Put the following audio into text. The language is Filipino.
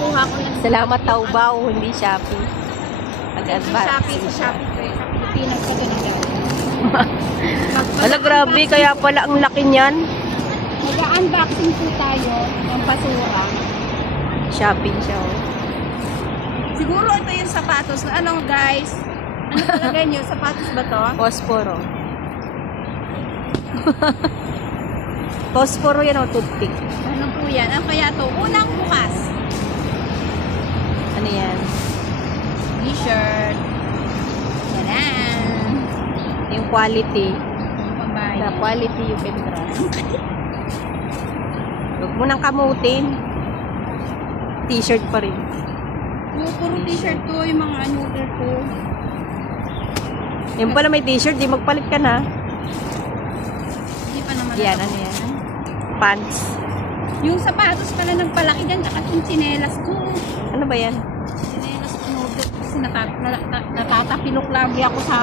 nakuha ko ng Salamat Taobao, hindi Shopee. Sa Nag-advance. Shopee, sa Shopee ko eh. Sa Pilipinas ko daw. Ala, grabe. Kaya pala ang laki niyan. Mag-unboxing po tayo ng basura. Shopping siya. oh. Siguro ito yung sapatos na ano guys. Ano talaga nyo? Sapatos ba to? Posporo. Posporo yan o, toothpick. Ano po yan? Ano kaya to? Unang bukas. T-shirt. Yan. Yung quality. Yung. The quality you can trust. Huwag mo nang kamutin. T-shirt pa rin. Yung puro t-shirt to, yung mga noodle ko. Yung pala may t-shirt, di magpalit ka na. Hindi pa naman. Yan, ano yan? Pants. Yung sapatos pala nagpalaki dyan, tsaka yung tsinelas ko. Ano ba yan? Natat- na- na- natatapilok lagi ako sa